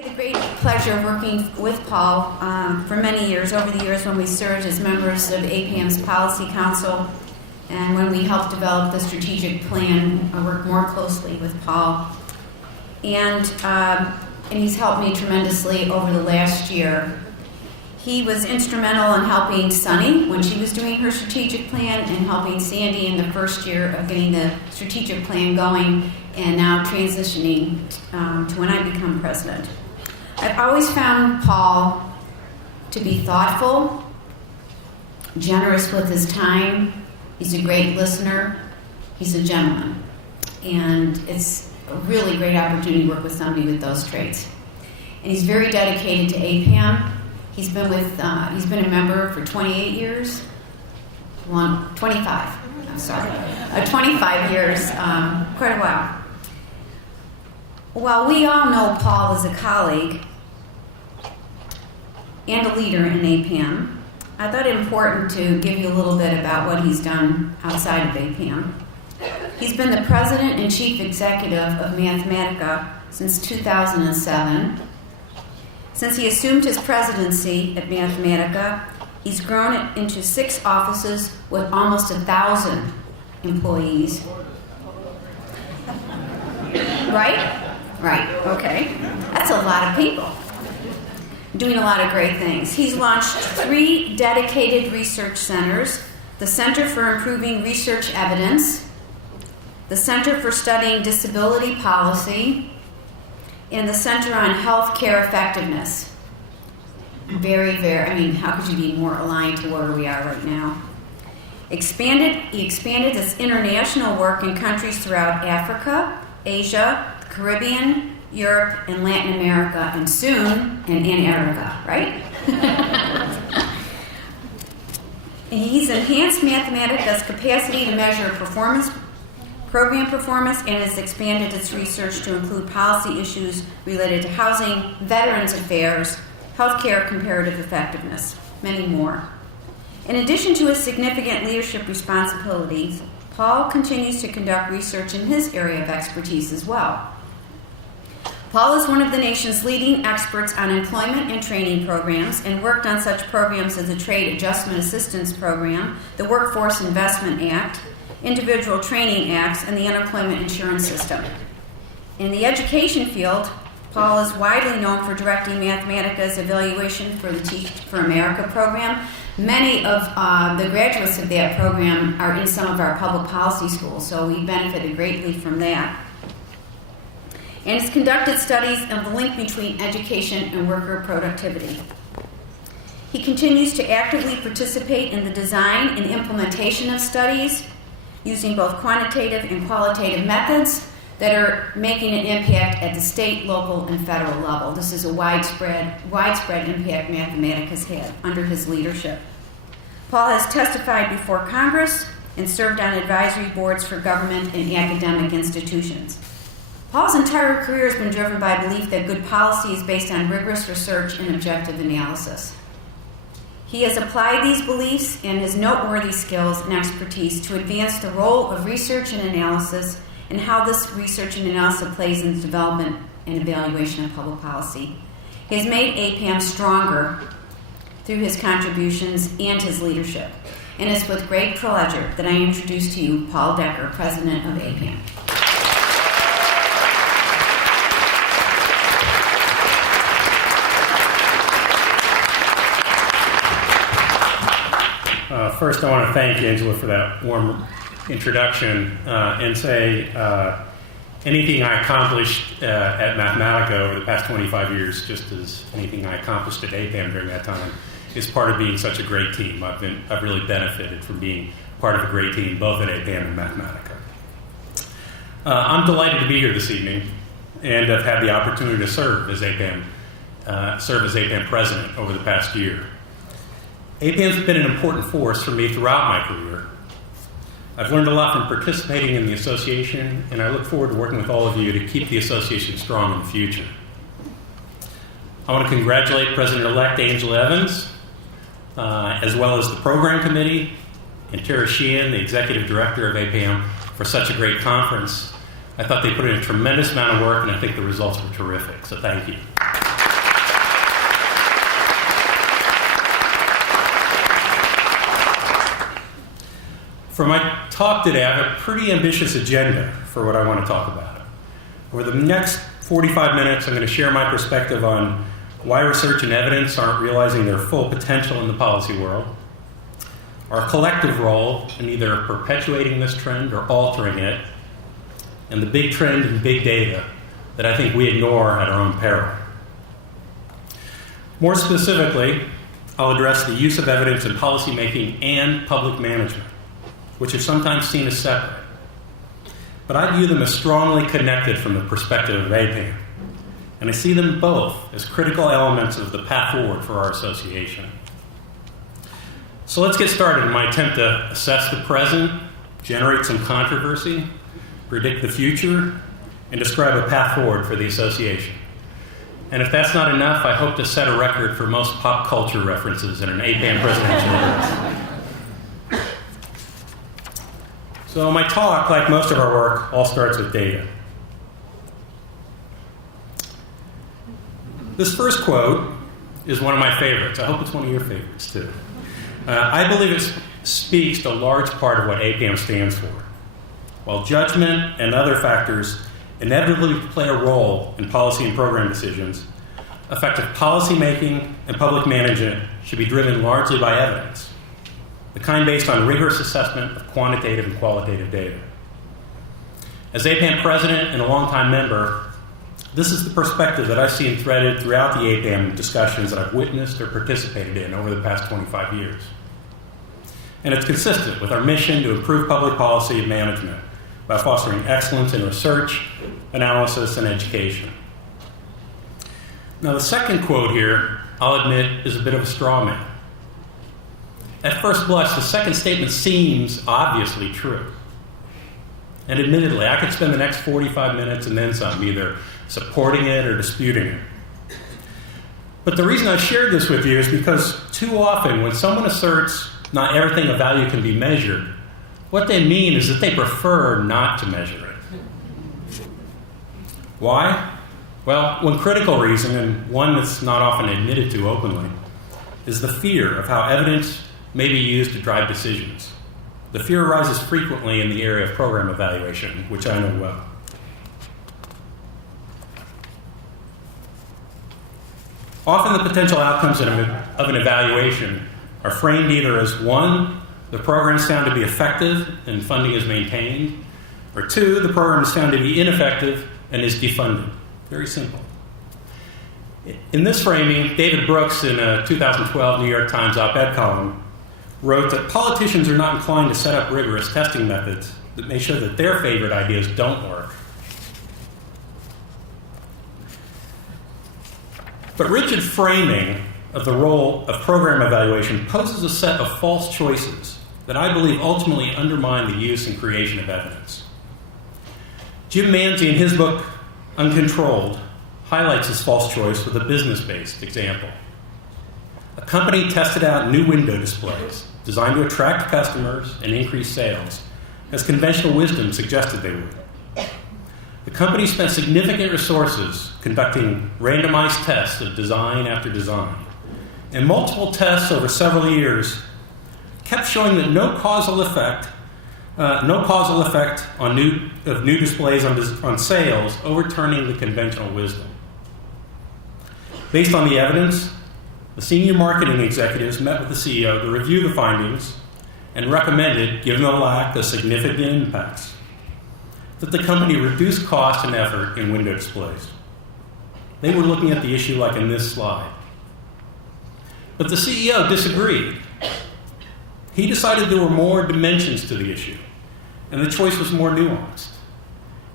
had the great pleasure of working with Paul for many years, over the years when we served as members of APPAM's Policy Council and when we helped develop the strategic plan. I worked more closely with Paul. And he's helped me tremendously over the last year. He was instrumental in helping Sunny when she was doing her strategic plan and helping Sandy in the first year of getting the strategic plan going and now transitioning to when I become president. I've always found Paul to be thoughtful, generous with his time. He's a great listener. He's a gentleman. And it's a really great opportunity to work with somebody with those traits. And he's very dedicated to APPAM. He's been a member for 28 years. 25. I'm sorry. 25 years, quite a while. While we all know Paul as a colleague and a leader in APPAM, I thought it important to give you a little bit about what he's done outside of APPAM. He's been the president and chief executive of Mathematica since 2007. Since he assumed his presidency at Mathematica, he's grown it into 6 offices with almost 1,000 employees. Right? Right, okay. That's a lot of people doing a lot of great things. He's launched 3 dedicated research centers: the Center for Improving Research Evidence, the Center for Studying Disability Policy, and the Center on Healthcare Effectiveness. How could you be more aligned to where we are right now? He expanded his international work in countries throughout Africa, Asia, the Caribbean, Europe, and Latin America, and soon in Antarctica, right? He's enhanced Mathematica's capacity to measure program performance, and has expanded its research to include policy issues related to housing, veterans affairs, healthcare comparative effectiveness, many more. In addition to his significant leadership responsibilities, Paul continues to conduct research in his area of expertise as well. Paul is one of the nation's leading experts on employment and training programs and worked on such programs as the Trade Adjustment Assistance Program, the Workforce Investment Act, Individual Training Acts, and the Unemployment Insurance System. In the education field, Paul is widely known for directing Mathematica's evaluation for the Teach for America program. Many of the graduates of that program are in some of our public policy schools, so we benefited greatly from that. And has conducted studies of the link between education and worker productivity. He continues to actively participate in the design and implementation of studies using both quantitative and qualitative methods that are making an impact at the state, local, and federal level. This is a widespread impact Mathematica has had under his leadership. Paul has testified before Congress and served on advisory boards for government and academic institutions. Paul's entire career has been driven by belief that good policy is based on rigorous research and objective analysis. He has applied these beliefs and his noteworthy skills and expertise to advance the role of research and analysis and how this research and analysis plays in the development and evaluation of public policy. He has made APPAM stronger through his contributions and his leadership. And it's with great pleasure that I introduce to you Paul Decker, President of APPAM. First, I want to thank Angela for that warm introduction and say anything I accomplished at Mathematica over the past 25 years, just as anything I accomplished at APPAM during that time, is part of being such a great team. I've really benefited from being part of a great team, both at APPAM and Mathematica. I'm delighted to be here this evening and have had the opportunity to serve as APPAM president over the past year. APPAM's been an important force for me throughout my career. I've learned a lot from participating in the association, and I look forward to working with all of you to keep the association strong in the future. I want to congratulate President-elect Angela Evans, as well as the program committee, and Tara Sheehan, the executive director of APPAM, for such a great conference. I thought they put in a tremendous amount of work, and I think the results were terrific, so thank you. For my talk today, I have a pretty ambitious agenda for what I want to talk about. Over the next 45 minutes, I'm going to share my perspective on why research and evidence aren't realizing their full potential in the policy world, our collective role in either perpetuating this trend or altering it, and the big trend in big data that I think we ignore at our own peril. More specifically, I'll address the use of evidence in policymaking and public management, which are sometimes seen as separate. But I view them as strongly connected from the perspective of APPAM, and I see them both as critical elements of the path forward for our association. So let's get started in my attempt to assess the present, generate some controversy, predict the future, and describe a path forward for the association. And if that's not enough, I hope to set a record for most pop culture references in an APPAM presidential address. So my talk, like most of our work, all starts with data. This first quote is one of my favorites. I hope it's one of your favorites, too. I believe it speaks to a large part of what APPAM stands for. While judgment and other factors inevitably play a role in policy and program decisions, effective policymaking and public management should be driven largely by evidence, the kind based on rigorous assessment of quantitative and qualitative data. As APPAM president and a longtime member, this is the perspective that I've seen threaded throughout the APPAM discussions that I've witnessed or participated in over the past 25 years. And it's consistent with our mission to improve public policy and management by fostering excellence in research, analysis, and education. Now, the second quote here, I'll admit, is a bit of a straw man. At first blush, the second statement seems obviously true. And admittedly, I could spend the next 45 minutes and then some either supporting it or disputing it. But the reason I shared this with you is because too often when someone asserts not everything of value can be measured, what they mean is that they prefer not to measure it. Why? Well, one critical reason, and one that's not often admitted to openly, is the fear of how evidence may be used to drive decisions. The fear arises frequently in the area of program evaluation, which I know well. Often the potential outcomes of an evaluation are framed either as one, the program is found to be effective and funding is maintained, or two, the program is found to be ineffective and is defunded. Very simple. In this framing, David Brooks, in a 2012 New York Times op-ed column, wrote that politicians are not inclined to set up rigorous testing methods that may show that their favorite ideas don't work. But rigid framing of the role of program evaluation poses a set of false choices that I believe ultimately undermine the use and creation of evidence. Jim Manzi, in his book, Uncontrolled, highlights this false choice with a business-based example. A company tested out new window displays designed to attract customers and increase sales, as conventional wisdom suggested they would. The company spent significant resources conducting randomized tests of design after design, and multiple tests over several years kept showing that no causal effect on new displays on sales, overturning the conventional wisdom. Based on the evidence, the senior marketing executives met with the CEO to review the findings and recommended, given the lack of significant impacts, that the company reduce cost and effort in window displays. They were looking at the issue like in this slide. But the CEO disagreed. He decided there were more dimensions to the issue, and the choice was more nuanced.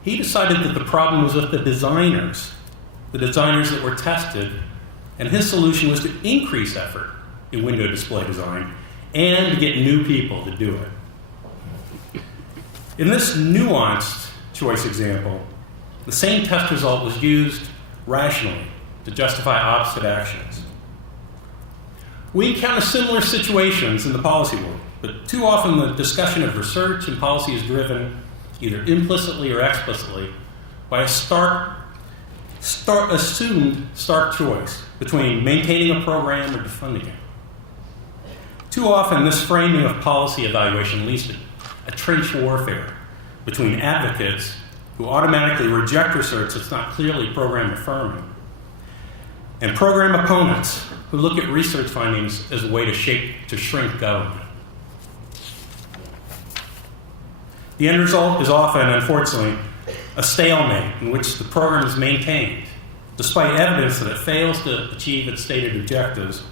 He decided that the problem was with the designers that were tested, and his solution was to increase effort in window display design and to get new people to do it. In this nuanced choice example, the same test result was used rationally to justify opposite actions. We encounter similar situations in the policy world, but too often the discussion of research and policy is driven either implicitly or explicitly by a assumed stark choice between maintaining a program or defunding it. Too often, this framing of policy evaluation leads to a trench warfare between advocates who automatically reject research that's not clearly program affirming, and program opponents who look at research findings as a way to shrink government. The end result is often, unfortunately, a stalemate in which the program is maintained, despite evidence that it fails to achieve its stated objectives,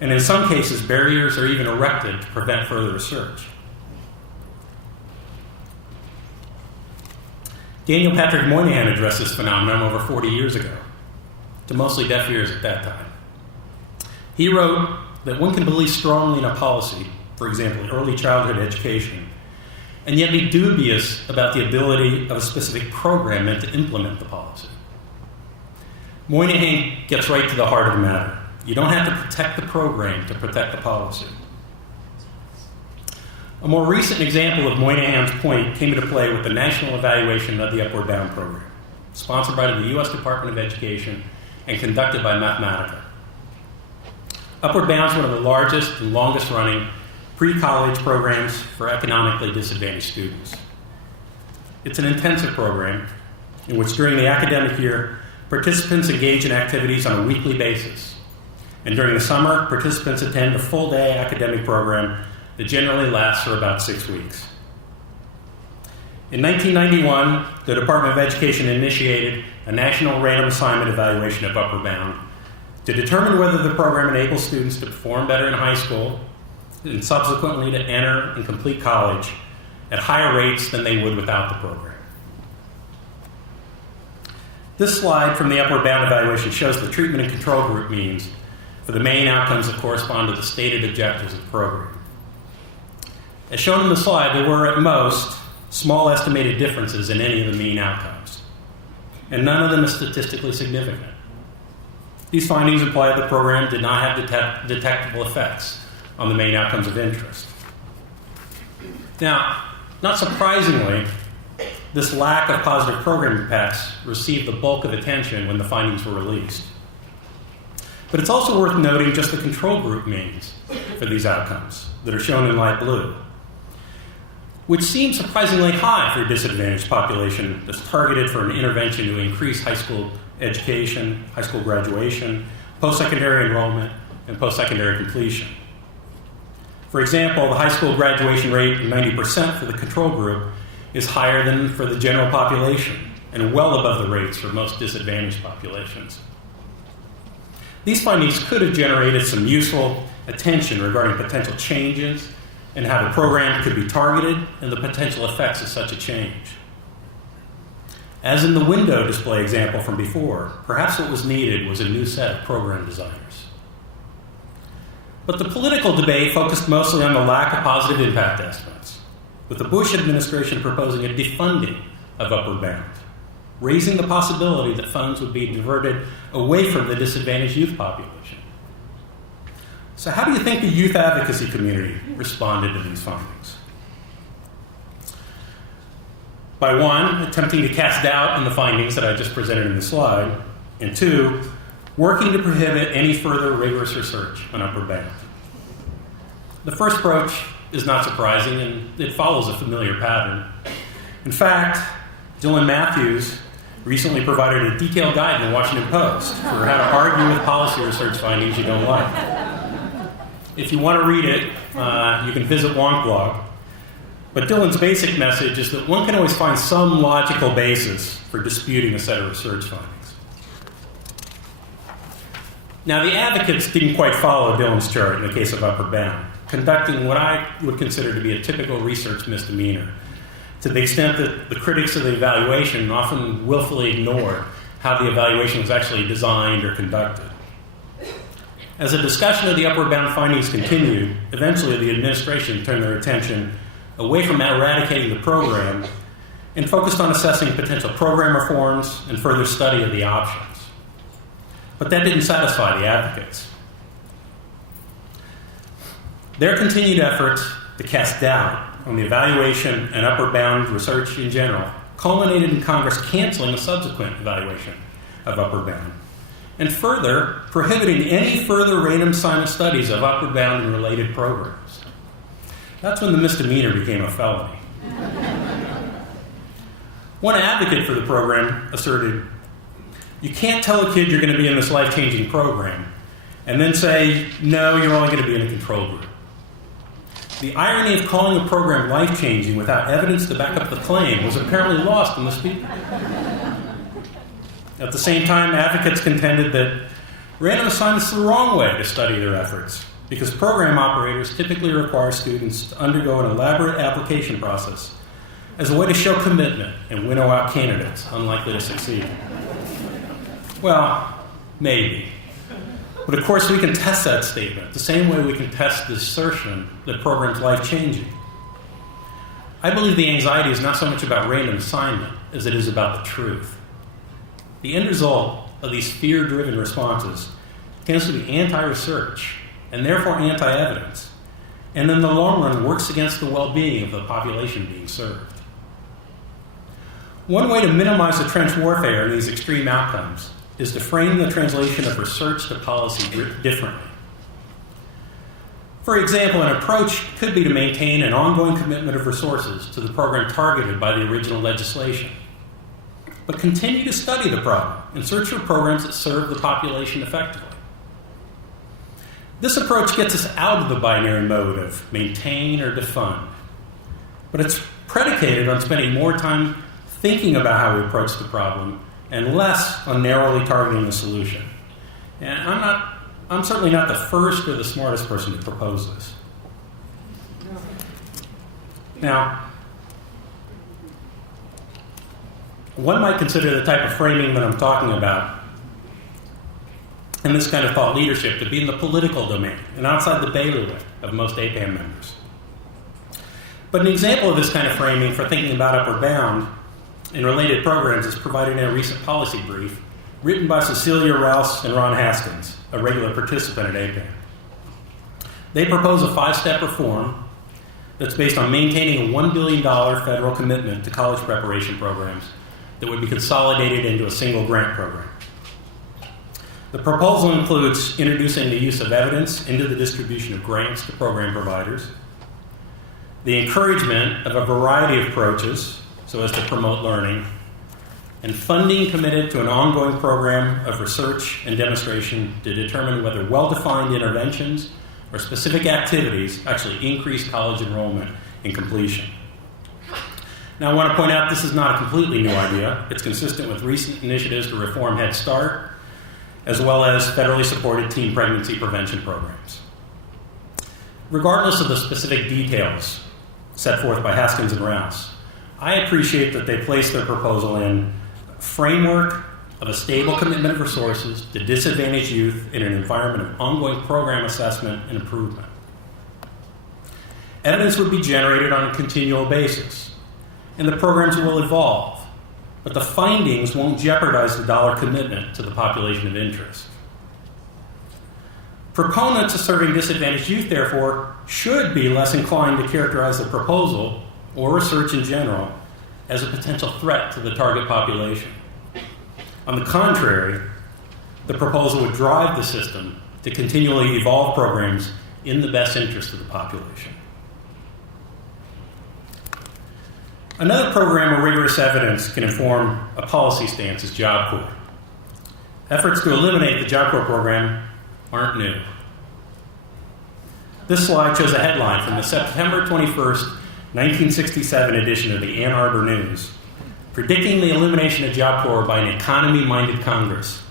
and in some cases, barriers are even erected to prevent further research. Daniel Patrick Moynihan addressed this phenomenon over 40 years ago, to mostly deaf ears at that time. He wrote that one can believe strongly in a policy, for example, early childhood education, and yet be dubious about the ability of a specific program meant to implement the policy. Moynihan gets right to the heart of the matter. You don't have to protect the program to protect the policy. A more recent example of Moynihan's point came into play with the national evaluation of the Upward Bound program, sponsored by the U.S. Department of Education and conducted by Mathematica. Upward Bound is one of the largest and longest-running pre-college programs for economically disadvantaged students. It's an intensive program in which during the academic year, participants engage in activities on a weekly basis. And during the summer, participants attend a full-day academic program that generally lasts for about 6 weeks. In 1991, the Department of Education initiated a national random assignment evaluation of Upward Bound to determine whether the program enables students to perform better in high school and subsequently to enter and complete college at higher rates than they would without the program. This slide from the Upward Bound evaluation shows the treatment and control group means for the main outcomes that correspond to the stated objectives of the program. As shown in the slide, there were at most small estimated differences in any of the mean outcomes, and none of them is statistically significant. These findings imply that the program did not have detectable effects on the main outcomes of interest. Now, not surprisingly, this lack of positive program impacts received the bulk of attention when the findings were released. But it's also worth noting just the control group means for these outcomes that are shown in light blue, which seems surprisingly high for a disadvantaged population that's targeted for an intervention to increase high school education, high school graduation, post-secondary enrollment, and post-secondary completion. For example, the high school graduation rate of 90% for the control group is higher than for the general population and well above the rates for most disadvantaged populations. These findings could have generated some useful attention regarding potential changes and how the program could be targeted and the potential effects of such a change. As in the window display example from before, perhaps what was needed was a new set of program designers. But the political debate focused mostly on the lack of positive impact estimates, with the Bush administration proposing a defunding of Upward Bound, raising the possibility that funds would be diverted away from the disadvantaged youth population. So how do you think the youth advocacy community responded to these findings? By one, attempting to cast doubt in the findings that I just presented in the slide, and two, working to prohibit any further rigorous research on Upward Bound. The first approach is not surprising, and it follows a familiar pattern. In fact, Dylan Matthews recently provided a detailed guide in the Washington Post for how to argue with policy research findings you don't like. If you want to read it, you can visit Wonkblog. But Dylan's basic message is that one can always find some logical basis for disputing a set of research findings. Now, the advocates didn't quite follow Dylan's chart in the case of Upward Bound, conducting what I would consider to be a typical research misdemeanor, to the extent that the critics of the evaluation often willfully ignored how the evaluation was actually designed or conducted. As the discussion of the Upward Bound findings continued, eventually the administration turned their attention away from eradicating the program and focused on assessing potential program reforms and further study of the options. But that didn't satisfy the advocates. Their continued efforts to cast doubt on the evaluation and Upward Bound research in general culminated in Congress canceling a subsequent evaluation of Upward Bound, and further prohibiting any further random assignment studies of Upward Bound and related programs. That's when the misdemeanor became a felony. One advocate for the program asserted, "You can't tell a kid you're going to be in this life-changing program and then say, no, you're only going to be in a control group." The irony of calling a program life-changing without evidence to back up the claim was apparently lost on the speaker. At the same time, advocates contended that random assignment is the wrong way to study their efforts, because program operators typically require students to undergo an elaborate application process as a way to show commitment and winnow out candidates unlikely to succeed. Well, maybe. But of course, we can test that statement the same way we can test the assertion that a program's life-changing. I believe the anxiety is not so much about random assignment as it is about the truth. The end result of these fear-driven responses tends to be anti-research and therefore anti-evidence, and in the long run works against the well-being of the population being served. One way to minimize the trench warfare in these extreme outcomes is to frame the translation of research to policy differently. For example, an approach could be to maintain an ongoing commitment of resources to the program targeted by the original legislation, but continue to study the problem and search for programs that serve the population effectively. This approach gets us out of the binary mode of maintain or defund, but it's predicated on spending more time thinking about how we approach the problem and less on narrowly targeting the solution. And I'm certainly not the first or the smartest person to propose this. Now, one might consider the type of framing that I'm talking about and this kind of thought leadership to be in the political domain and outside the bailiwick of most APPAM members. But an example of this kind of framing for thinking about Upward Bound in related programs is provided in a recent policy brief written by Cecilia Rouse and Ron Haskins, a regular participant at APPAM. They propose a 5-step reform that's based on maintaining a $1 billion federal commitment to college preparation programs that would be consolidated into a single grant program. The proposal includes introducing the use of evidence into the distribution of grants to program providers, the encouragement of a variety of approaches so as to promote learning, and funding committed to an ongoing program of research and demonstration to determine whether well-defined interventions or specific activities actually increase college enrollment and completion. Now, I want to point out this is not a completely new idea. It's consistent with recent initiatives to reform Head Start, as well as federally supported teen pregnancy prevention programs. Regardless of the specific details set forth by Haskins and Rouse, I appreciate that they place their proposal in a framework of a stable commitment of resources to disadvantaged youth in an environment of ongoing program assessment and improvement. Evidence would be generated on a continual basis, and the programs will evolve, but the findings won't jeopardize the dollar commitment to the population of interest. Proponents of serving disadvantaged youth, therefore, should be less inclined to characterize the proposal or research in general as a potential threat to the target population. On the contrary, the proposal would drive the system to continually evolve programs in the best interest of the population. Another program where rigorous evidence can inform a policy stance is Job Corps. Efforts to eliminate the Job Corps program aren't new. This slide shows a headline from the September 21st, 1967 edition of the Ann Arbor News, predicting the elimination of Job Corps by an economy-minded Congress.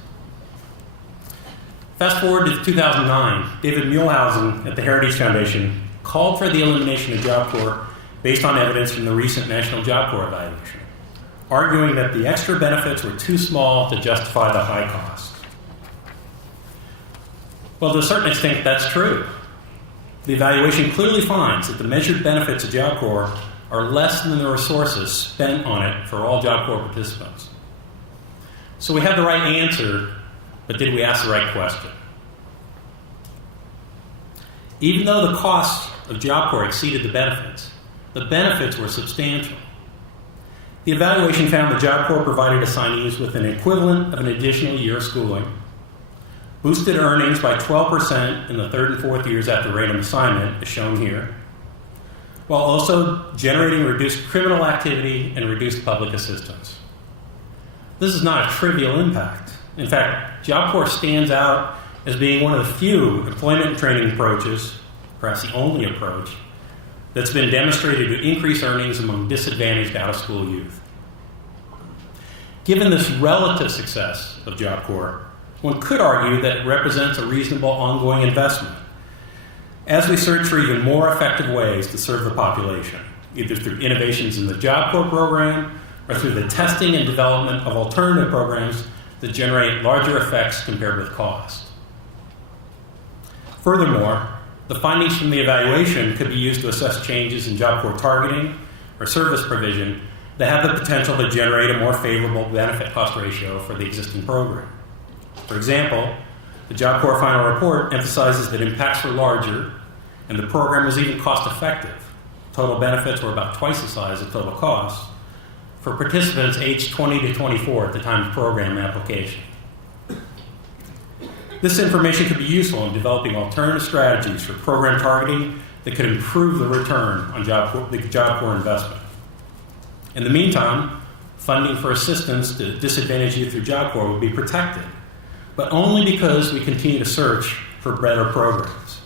Fast forward to 2009, David Muehlhausen at the Heritage Foundation called for the elimination of Job Corps based on evidence from the recent National Job Corps evaluation, arguing that the extra benefits were too small to justify the high cost. Well, to a certain extent, that's true. The evaluation clearly finds that the measured benefits of Job Corps are less than the resources spent on it for all Job Corps participants. So we had the right answer, but did we ask the right question? Even though the cost of Job Corps exceeded the benefits were substantial. The evaluation found the Job Corps provided assignees with an equivalent of an additional year of schooling, boosted earnings by 12% in the third and fourth years after random assignment, as shown here, while also generating reduced criminal activity and reduced public assistance. This is not a trivial impact. In fact, Job Corps stands out as being one of the few employment training approaches, perhaps the only approach, that's been demonstrated to increase earnings among disadvantaged out-of-school youth. Given this relative success of Job Corps, one could argue that it represents a reasonable ongoing investment as we search for even more effective ways to serve the population, either through innovations in the Job Corps program or through the testing and development of alternative programs that generate larger effects compared with cost. Furthermore, the findings from the evaluation could be used to assess changes in Job Corps targeting or service provision that have the potential to generate a more favorable benefit-cost ratio for the existing program. For example, the Job Corps final report emphasizes that impacts were larger and the program was even cost-effective. Total benefits were about twice the size of total costs for participants aged 20 to 24 at the time of program application. This information could be useful in developing alternative strategies for program targeting that could improve the return on the Job Corps investment. In the meantime, funding for assistance to disadvantaged youth through Job Corps would be protected, but only because we continue to search for better programs.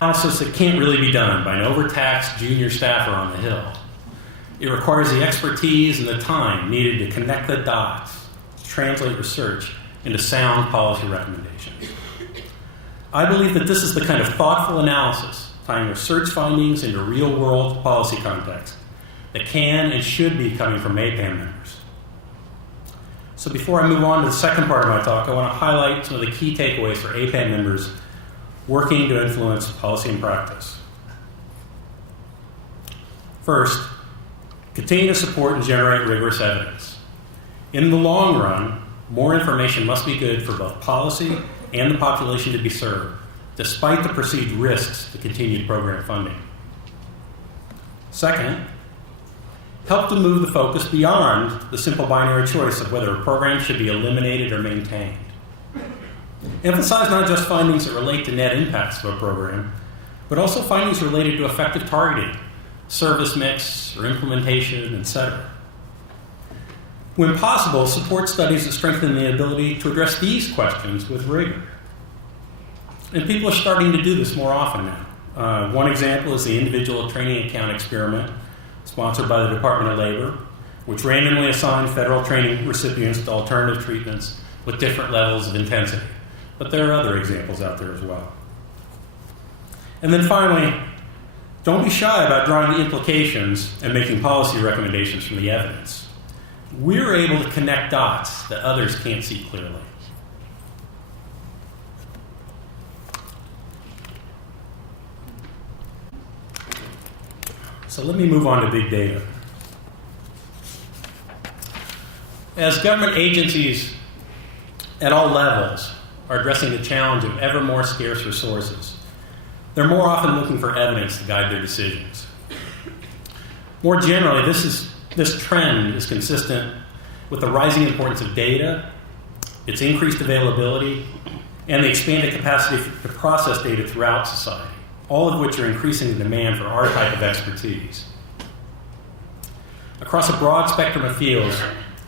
Analysis that can't really be done by an overtaxed junior staffer on the Hill. It requires the expertise and the time needed to connect the dots, to translate research into sound policy recommendations. I believe that this is the kind of thoughtful analysis, tying research findings into real-world policy context, that can and should be coming from APPAM members. So before I move on to the second part of my talk, I want to highlight some of the key takeaways for APPAM members working to influence policy and practice. First, continue to support and generate rigorous evidence. In the long run, more information must be good for both policy and the population to be served, despite the perceived risks to continued program funding. Second, help to move the focus beyond the simple binary choice of whether a program should be eliminated or maintained. Emphasize not just findings that relate to net impacts of a program, but also findings related to effective targeting, service mix, or implementation, etc. When possible, support studies that strengthen the ability to address these questions with rigor. And people are starting to do this more often now. One example is the individual training account experiment sponsored by the Department of Labor, which randomly assigned federal training recipients to alternative treatments with different levels of intensity. But there are other examples out there as well. And then finally, don't be shy about drawing the implications and making policy recommendations from the evidence. We're able to connect dots that others can't see clearly. So let me move on to big data. As government agencies at all levels are addressing the challenge of ever more scarce resources, they're more often looking for evidence to guide their decisions. More generally, this trend is consistent with the rising importance of data, its increased availability, and the expanded capacity to process data throughout society, all of which are increasing the demand for our type of expertise. Across a broad spectrum of fields,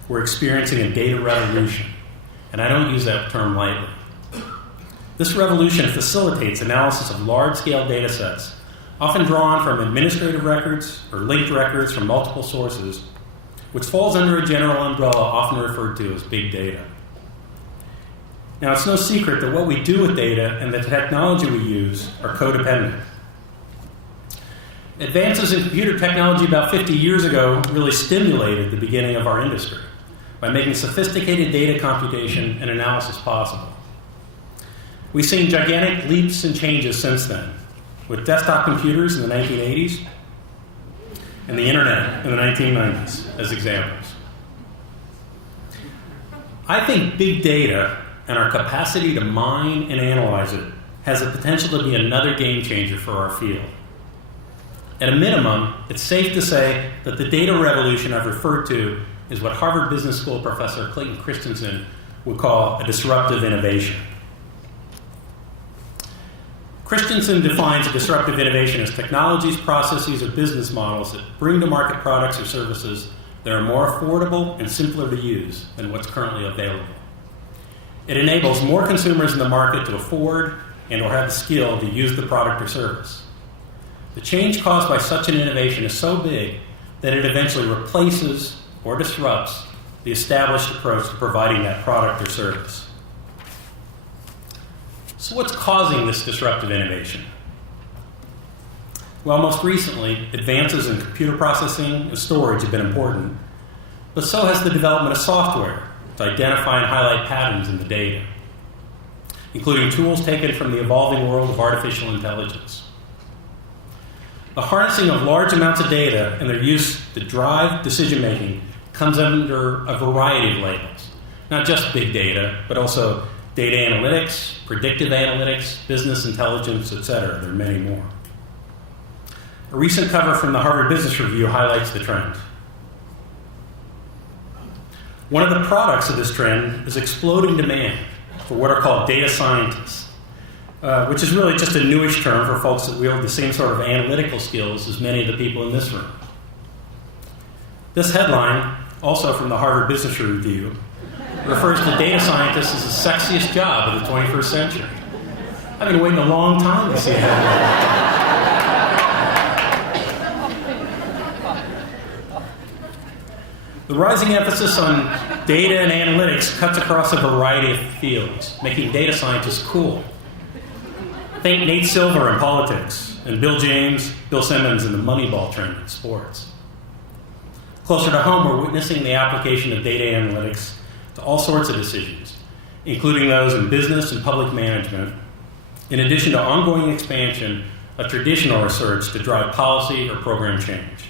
we're experiencing a data revolution, and I don't use that term lightly. This revolution facilitates analysis of large-scale data sets, often drawn from administrative records or linked records from multiple sources, which falls under a general umbrella often referred to as big data. Now, it's no secret that what we do with data and the technology we use are codependent. Advances in computer technology about 50 years ago really stimulated the beginning of our industry by making sophisticated data computation and analysis possible. We've seen gigantic leaps and changes since then, with desktop computers in the 1980s and the internet in the 1990s as examples. I think big data and our capacity to mine and analyze it has the potential to be another game changer for our field. At a minimum, it's safe to say that the data revolution I've referred to is what Harvard Business School professor Clayton Christensen would call a disruptive innovation. Christensen defines disruptive innovation as technologies, processes, or business models that bring to market products or services that are more affordable and simpler to use than what's currently available. It enables more consumers in the market to afford and or have the skill to use the product or service. The change caused by such an innovation is so big that it eventually replaces or disrupts the established approach to providing that product or service. So what's causing this disruptive innovation? Well, most recently, advances in computer processing and storage have been important, but so has the development of software to identify and highlight patterns in the data, including tools taken from the evolving world of artificial intelligence. The harnessing of large amounts of data and their use to drive decision-making comes under a variety of labels, not just big data, but also data analytics, predictive analytics, business intelligence, etc. There are many more. A recent cover from the Harvard Business Review highlights the trend. One of the products of this trend is exploding demand for what are called data scientists, which is really just a newish term for folks that wield the same sort of analytical skills as many of the people in this room. This headline, also from the Harvard Business Review, refers to data scientists as the sexiest job of the 21st century. I've been waiting a long time to see that. The rising emphasis on data and analytics cuts across a variety of fields, making data scientists cool. Think Nate Silver in politics, and Bill Simmons in the Moneyball trend in sports. Closer to home, we're witnessing the application of data analytics to all sorts of decisions, including those in business and public management, in addition to ongoing expansion of traditional research to drive policy or program change.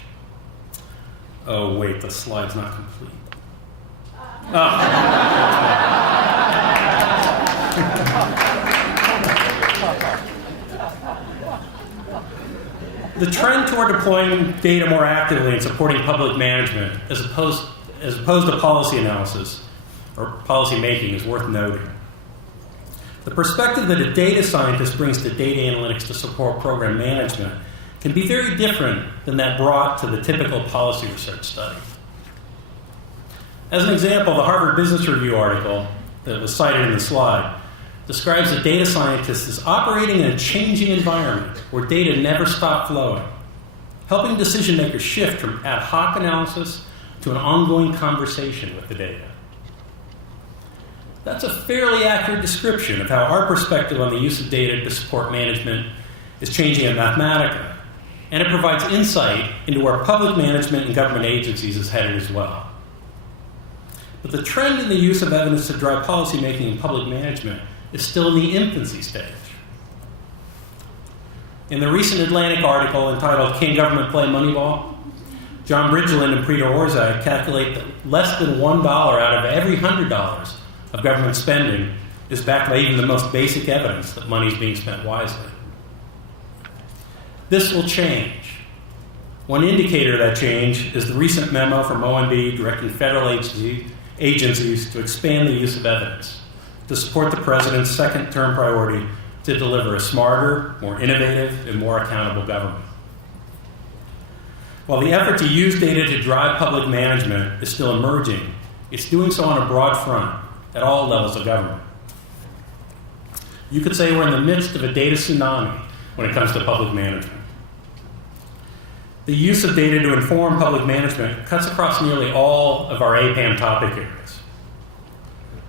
Oh, wait, the slide's not complete. The trend toward deploying data more actively and supporting public management as opposed to policy analysis or policy making is worth noting. The perspective that a data scientist brings to data analytics to support program management can be very different than that brought to the typical policy research study. As an example, the Harvard Business Review article that was cited in the slide describes a data scientist as operating in a changing environment where data never stop flowing, helping decision makers shift from ad hoc analysis to an ongoing conversation with the data. That's a fairly accurate description of how our perspective on the use of data to support management is changing at Mathematica, and it provides insight into where public management and government agencies is headed as well. But the trend in the use of evidence to drive policymaking in public management is still in the infancy stage. In the recent Atlantic article entitled "Can Government Play Moneyball?", John Bridgeland and Preeta Orzai calculate that less than $1 out of every $100 of government spending is backed by even the most basic evidence that money is being spent wisely. This will change. One indicator of that change is the recent memo from OMB directing federal agencies to expand the use of evidence to support the president's second-term priority to deliver a smarter, more innovative, and more accountable government. While the effort to use data to drive public management is still emerging, it's doing so on a broad front at all levels of government. You could say we're in the midst of a data tsunami when it comes to public management. The use of data to inform public management cuts across nearly all of our APPAM topic areas,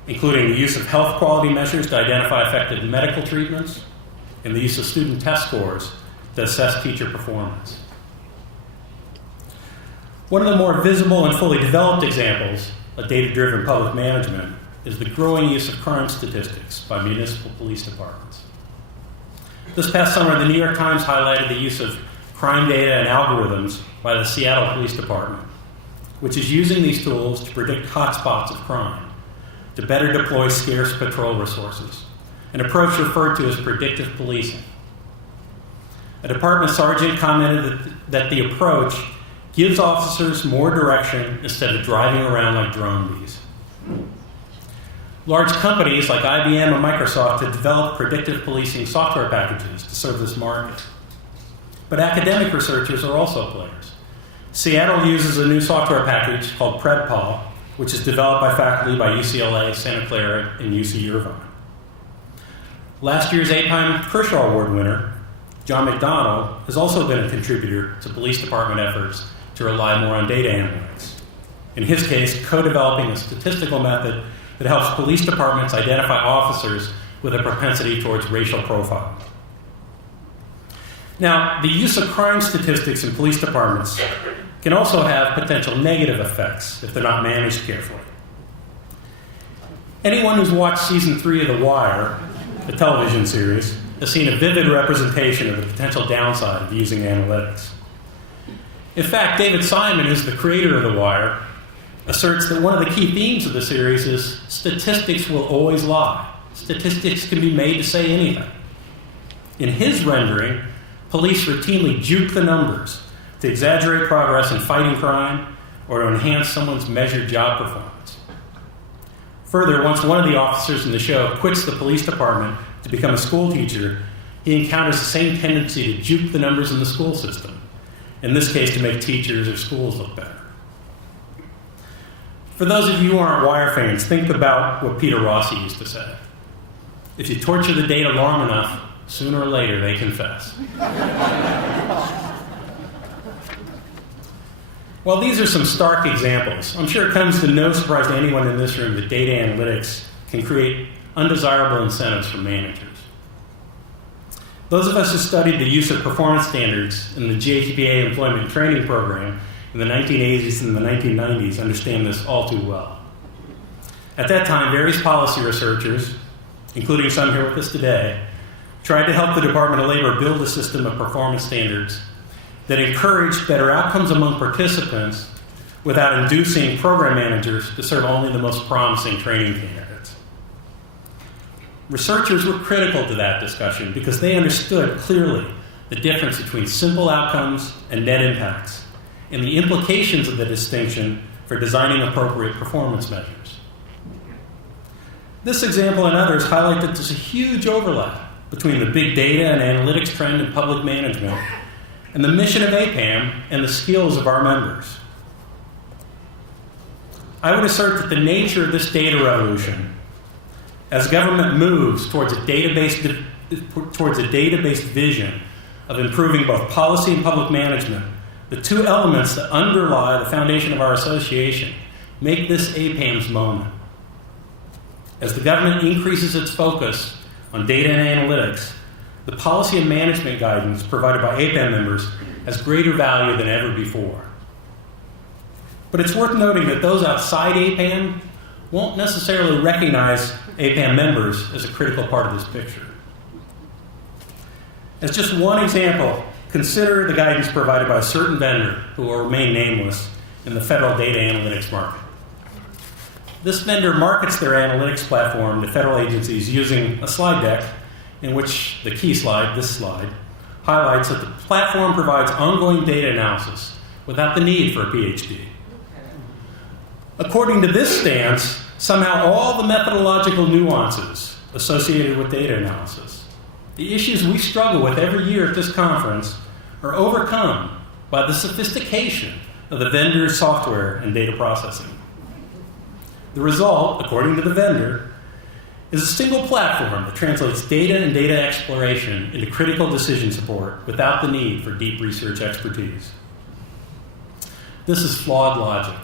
including the use of health quality measures to identify effective medical treatments and the use of student test scores to assess teacher performance. One of the more visible and fully developed examples of data-driven public management is the growing use of crime statistics by municipal police departments. This past summer, the New York Times highlighted the use of crime data and algorithms by the Seattle Police Department, which is using these tools to predict hotspots of crime, to better deploy scarce patrol resources, an approach referred to as predictive policing. A department sergeant commented that the approach gives officers more direction instead of driving around like drone bees. Large companies like IBM and Microsoft have developed predictive policing software packages to serve this market. But academic researchers are also players. Seattle uses a new software package called PredPol, which is developed by faculty by UCLA, Santa Clara, and UC Irvine. Last year's APPAM Kershaw Award winner, John McDonald, has also been a contributor to police department efforts to rely more on data analytics. In his case, co-developing a statistical method that helps police departments identify officers with a propensity towards racial profiling. Now, the use of crime statistics in police departments can also have potential negative effects if they're not managed carefully. Anyone who's watched season 3 of The Wire, the television series, has seen a vivid representation of the potential downside of using analytics. In fact, David Simon, who's the creator of The Wire, asserts that one of the key themes of the series is statistics will always lie. Statistics can be made to say anything. In his rendering, police routinely juke the numbers to exaggerate progress in fighting crime or to enhance someone's measured job performance. Further, once one of the officers in the show quits the police department to become a school teacher, he encounters the same tendency to juke the numbers in the school system, in this case to make teachers or schools look better. For those of you who aren't Wire fans, think about what Peter Rossi used to say. If you torture the data long enough, sooner or later they confess. While these are some stark examples, I'm sure it comes to no surprise to anyone in this room that data analytics can create undesirable incentives for managers. Those of us who studied the use of performance standards in the JPA employment training program in the 1980s and the 1990s understand this all too well. At that time, various policy researchers, including some here with us today, tried to help the Department of Labor build a system of performance standards that encouraged better outcomes among participants without inducing program managers to serve only the most promising training candidates. Researchers were critical to that discussion because they understood clearly the difference between simple outcomes and net impacts and the implications of the distinction for designing appropriate performance measures. This example and others highlight that there's a huge overlap between the big data and analytics trend in public management and the mission of APPAM and the skills of our members. I would assert that the nature of this data revolution, as government moves towards a database vision of improving both policy and public management, the two elements that underlie the foundation of our association make this APPAM's moment. As the government increases its focus on data and analytics, the policy and management guidance provided by APPAM members has greater value than ever before. But it's worth noting that those outside APPAM won't necessarily recognize APPAM members as a critical part of this picture. As just one example, consider the guidance provided by a certain vendor who will remain nameless in the federal data analytics market. This vendor markets their analytics platform to federal agencies using a slide deck in which the key slide, this slide, highlights that the platform provides ongoing data analysis without the need for a PhD. According to this stance, somehow all the methodological nuances associated with data analysis, the issues we struggle with every year at this conference, are overcome by the sophistication of the vendor's software and data processing. The result, according to the vendor, is a single platform that translates data and data exploration into critical decision support without the need for deep research expertise. This is flawed logic.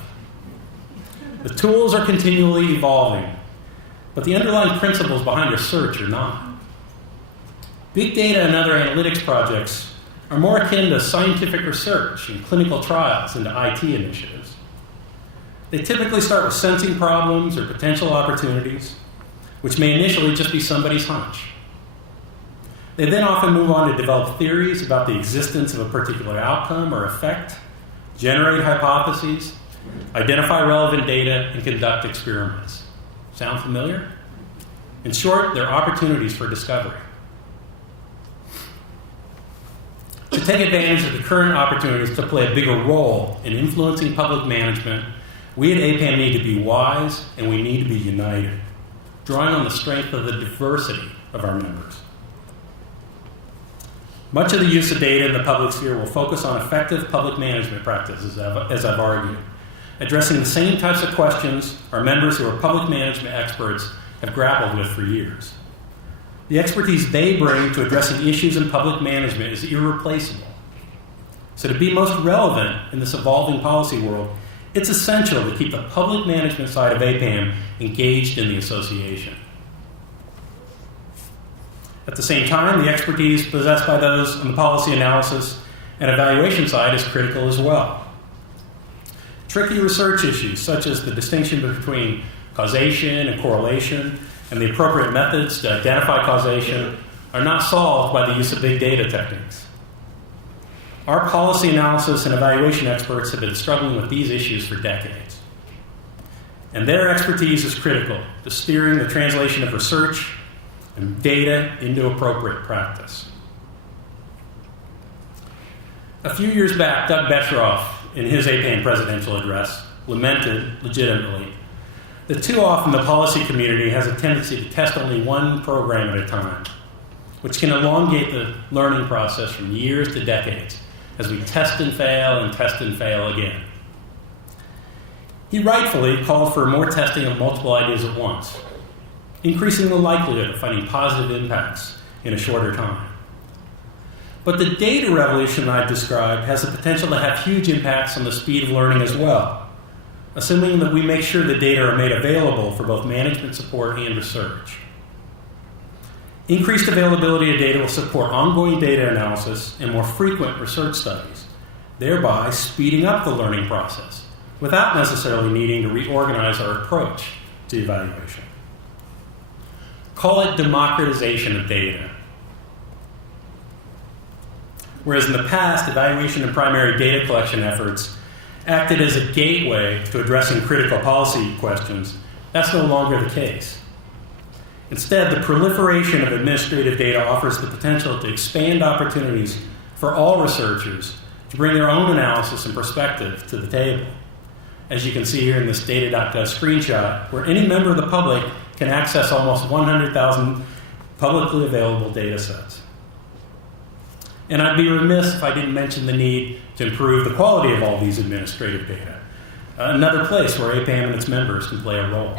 The tools are continually evolving, but the underlying principles behind research are not. Big data and other analytics projects are more akin to scientific research and clinical trials into IT initiatives. They typically start with sensing problems or potential opportunities, which may initially just be somebody's hunch. They then often move on to develop theories about the existence of a particular outcome or effect, generate hypotheses, identify relevant data, and conduct experiments. Sound familiar? In short, they're opportunities for discovery. To take advantage of the current opportunities to play a bigger role in influencing public management, we at APPAM need to be wise and we need to be united. drawing on the strength of the diversity of our members. Much of the use of data in the public sphere will focus on effective public management practices, as I've argued, addressing the same types of questions our members who are public management experts have grappled with for years. The expertise they bring to addressing issues in public management is irreplaceable. So to be most relevant in this evolving policy world, it's essential to keep the public management side of APPAM engaged in the association. At the same time, the expertise possessed by those on the policy analysis and evaluation side is critical as well. Tricky research issues, such as the distinction between causation and correlation and the appropriate methods to identify causation, are not solved by the use of big data techniques. Our policy analysis and evaluation experts have been struggling with these issues for decades. And their expertise is critical to steering the translation of research and data into appropriate practice. A few years back, Doug Besheroff, in his APPAM presidential address, lamented, legitimately, that too often the policy community has a tendency to test only one program at a time, which can elongate the learning process from years to decades as we test and fail again. He rightfully called for more testing of multiple ideas at once, increasing the likelihood of finding positive impacts in a shorter time. But the data revolution I've described has the potential to have huge impacts on the speed of learning as well, assuming that we make sure the data are made available for both management support and research. Increased availability of data will support ongoing data analysis and more frequent research studies, thereby speeding up the learning process without necessarily needing to reorganize our approach to evaluation. Call it democratization of data. Whereas in the past, evaluation and primary data collection efforts acted as a gateway to addressing critical policy questions, that's no longer the case. Instead, the proliferation of administrative data offers the potential to expand opportunities for all researchers to bring their own analysis and perspective to the table. As you can see here in this data.gov screenshot, where any member of the public can access almost 100,000 publicly available data sets. And I'd be remiss if I didn't mention the need to improve the quality of all these administrative data. Another place where APPAM and its members can play a role.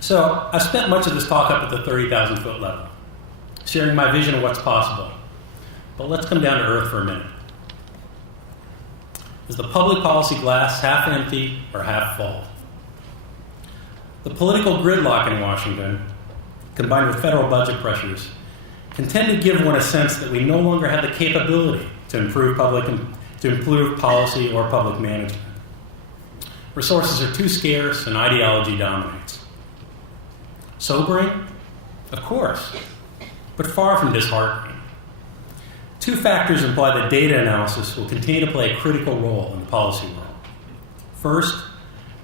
So I've spent much of this talk up at the 30,000-foot level, sharing my vision of what's possible. But let's come down to earth for a minute. Is the public policy glass half empty or half full? The political gridlock in Washington, combined with federal budget pressures, can tend to give one a sense that we no longer have the capability to improve policy or public management. Resources are too scarce and ideology dominates. Sobering? Of course, but far from disheartening. Two factors imply that data analysis will continue to play a critical role in the policy world. First,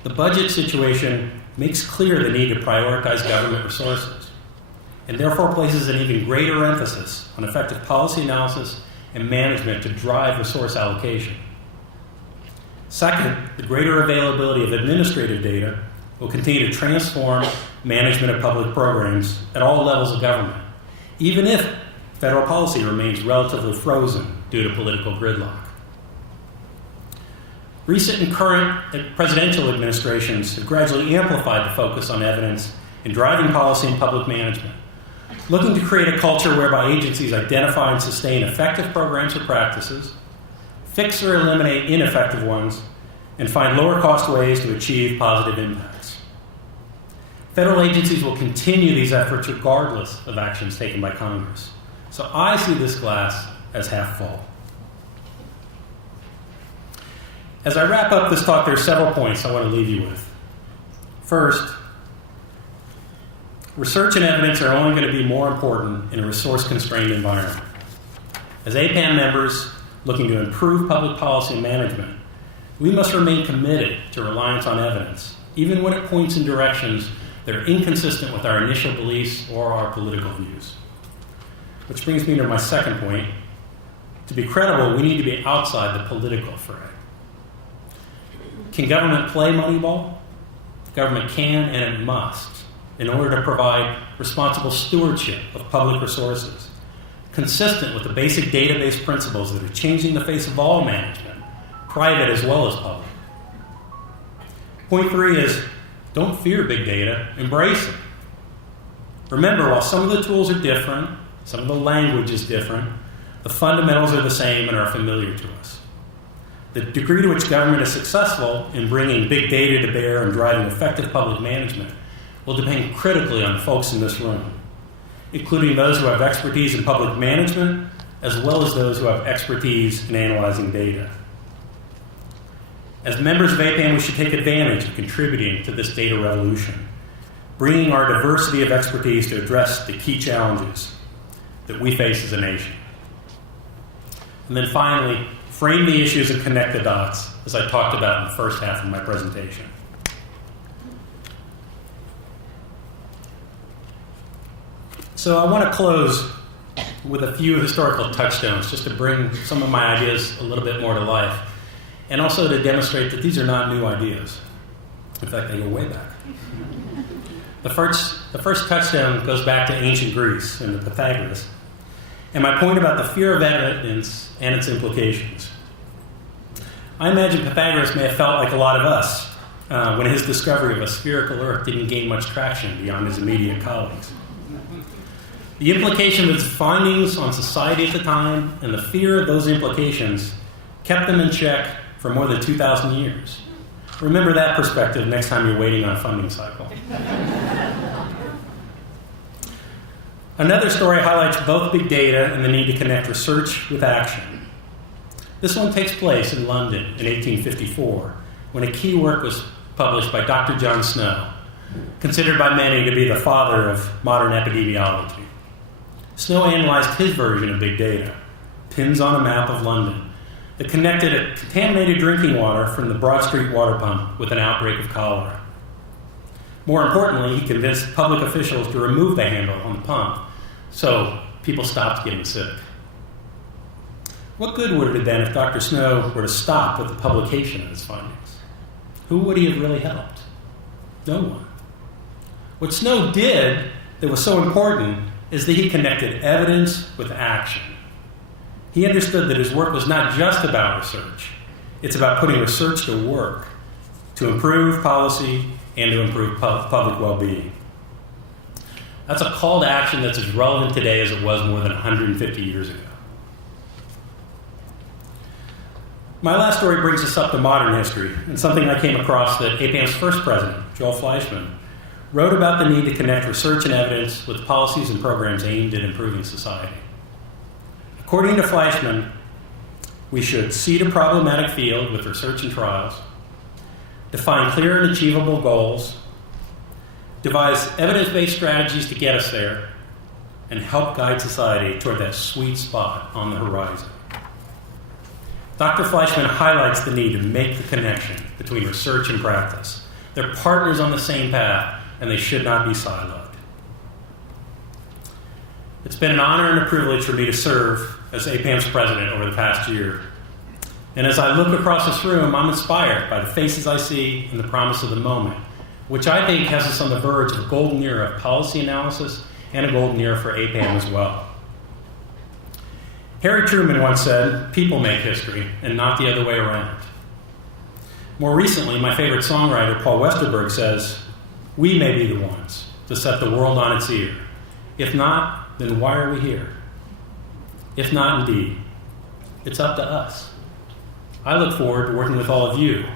the budget situation makes clear the need to prioritize government resources, and therefore places an even greater emphasis on effective policy analysis and management to drive resource allocation. Second, the greater availability of administrative data will continue to transform management of public programs at all levels of government, even if federal policy remains relatively frozen due to political gridlock. Recent and current presidential administrations have gradually amplified the focus on evidence in driving policy and public management, looking to create a culture whereby agencies identify and sustain effective programs or practices, fix or eliminate ineffective ones, and find lower-cost ways to achieve positive impacts. Federal agencies will continue these efforts regardless of actions taken by Congress. So I see this glass as half full. As I wrap up this talk, there are several points I want to leave you with. First, research and evidence are only going to be more important in a resource-constrained environment. As APPAM members looking to improve public policy and management, we must remain committed to reliance on evidence, even when it points in directions that are inconsistent with our initial beliefs or our political views. Which brings me to my second point. To be credible, we need to be outside the political fray. Can government play Moneyball? Government can and it must in order to provide responsible stewardship of public resources, consistent with the basic database principles that are changing the face of all management, private as well as public. Point 3 is, don't fear big data, embrace it. Remember, while some of the tools are different, some of the language is different, the fundamentals are the same and are familiar to us. The degree to which government is successful in bringing big data to bear and driving effective public management will depend critically on the folks in this room, including those who have expertise in public management, as well as those who have expertise in analyzing data. As members of APPAM, we should take advantage of contributing to this data revolution, bringing our diversity of expertise to address the key challenges that we face as a nation. And then finally, frame the issues and connect the dots, as I talked about in the first half of my presentation. So I want to close with a few historical touchstones, just to bring some of my ideas a little bit more to life, and also to demonstrate that these are not new ideas. In fact, they go way back. The first touchstone goes back to ancient Greece and the Pythagoras, and my point about the fear of evidence and its implications. I imagine Pythagoras may have felt like a lot of us when his discovery of a spherical Earth didn't gain much traction beyond his immediate colleagues. The implication of his findings on society at the time and the fear of those implications kept them in check for more than 2,000 years. Remember that perspective next time you're waiting on a funding cycle. Another story highlights both big data and the need to connect research with action. This one takes place in London in 1854, when a key work was published by Dr. John Snow, considered by many to be the father of modern epidemiology. Snow analyzed his version of big data, pins on a map of London, that connected a contaminated drinking water from the Broad Street water pump with an outbreak of cholera. More importantly, he convinced public officials to remove the handle on the pump so people stopped getting sick. What good would it have been if Dr. Snow were to stop with the publication of his findings? Who would he have really helped? No one. What Snow did that was so important is that he connected evidence with action. He understood that his work was not just about research. It's about putting research to work to improve policy and to improve public well-being. That's a call to action that's as relevant today as it was more than 150 years ago. My last story brings us up to modern history, and something I came across that APPAM's first president, Joel Fleischman, wrote about the need to connect research and evidence with policies and programs aimed at improving society. According to Fleischman, we should seed a problematic field with research and trials, define clear and achievable goals, devise evidence-based strategies to get us there, and help guide society toward that sweet spot on the horizon. Dr. Fleischman highlights the need to make the connection between research and practice. They're partners on the same path, and they should not be siloed. It's been an honor and a privilege for me to serve as APPAM's president over the past year. And as I look across this room, I'm inspired by the faces I see and the promise of the moment, which I think has us on the verge of a golden era of policy analysis and a golden era for APPAM as well. Harry Truman once said, "People make history, and not the other way around." More recently, my favorite songwriter, Paul Westerberg, says, "We may be the ones to set the world on its ear. If not, then why are we here? If not, indeed, it's up to us." I look forward to working with all of you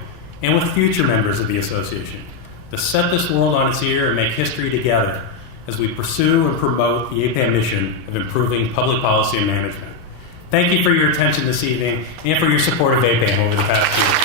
and with future members of the association to set this world on its ear and make history together as we pursue and promote the APPAM mission of improving public policy and management. Thank you for your attention this evening and for your support of APPAM over the past year.